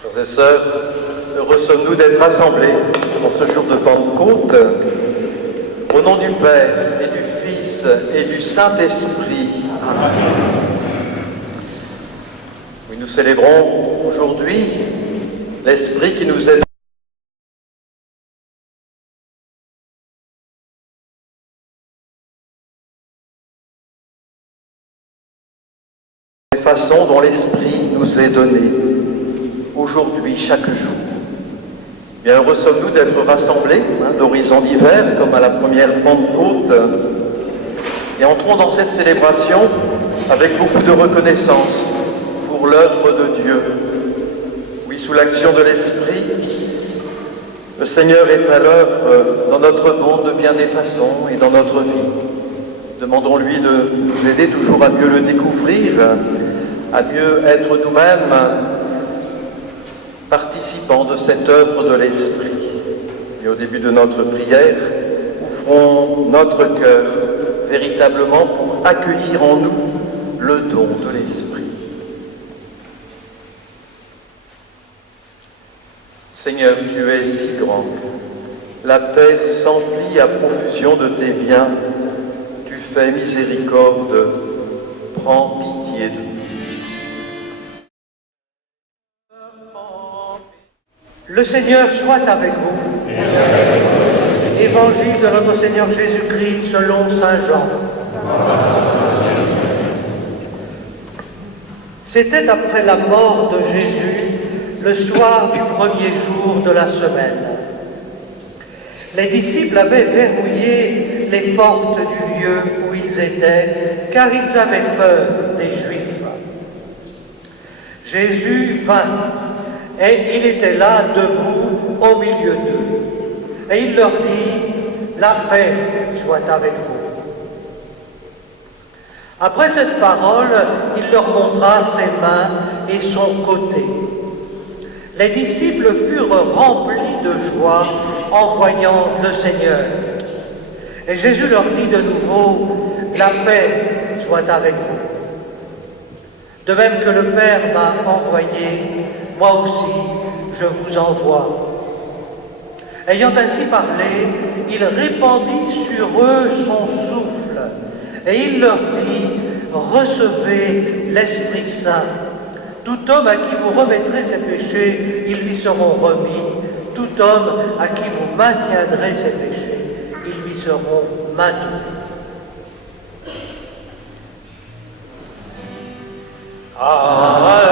Frères et sœurs, heureux sommes-nous d'être rassemblés en ce jour de Pentecôte, au nom du Père et du Fils et du Saint-Esprit. Amen. Oui, nous célébrons aujourd'hui l'Esprit qui nous aide des façons dont l'Esprit nous est donné aujourd'hui, chaque jour. Bien heureux sommes-nous d'être rassemblés d'horizons divers, comme à la première Pentecôte, et entrons dans cette célébration avec beaucoup de reconnaissance pour l'œuvre de Dieu. Oui, sous l'action de l'Esprit, le Seigneur est à l'œuvre dans notre monde de bien des façons et dans notre vie. Demandons-lui de nous aider toujours à mieux le découvrir, à mieux être nous-mêmes participants de cette œuvre de l'Esprit. Et au début de notre prière, ouvrons notre cœur véritablement pour accueillir en nous le don de l'Esprit. Seigneur, tu es si grand, la terre s'emplit à profusion de tes biens, tu fais miséricorde, prends pitié de nous. Le Seigneur soit avec vous. Évangile de notre Seigneur Jésus-Christ selon saint Jean. C'était après la mort de Jésus, le soir du premier jour de la semaine. Les disciples avaient verrouillé les portes du lieu où ils étaient, car ils avaient peur des Juifs. Jésus vint, et il était là, debout, au milieu d'eux. Et il leur dit, « La paix soit avec vous. » Après cette parole, il leur montra ses mains et son côté. Les disciples furent remplis de joie en voyant le Seigneur. Et Jésus leur dit de nouveau, « La paix soit avec vous. » De même que le Père m'a envoyé, moi aussi je vous envoie. Ayant ainsi parlé, il répandit sur eux son souffle, et il leur dit, recevez l'Esprit Saint. Tout homme à qui vous remettrez ses péchés, ils lui seront remis. Tout homme à qui vous maintiendrez ses péchés, ils lui seront maintenus. Amen.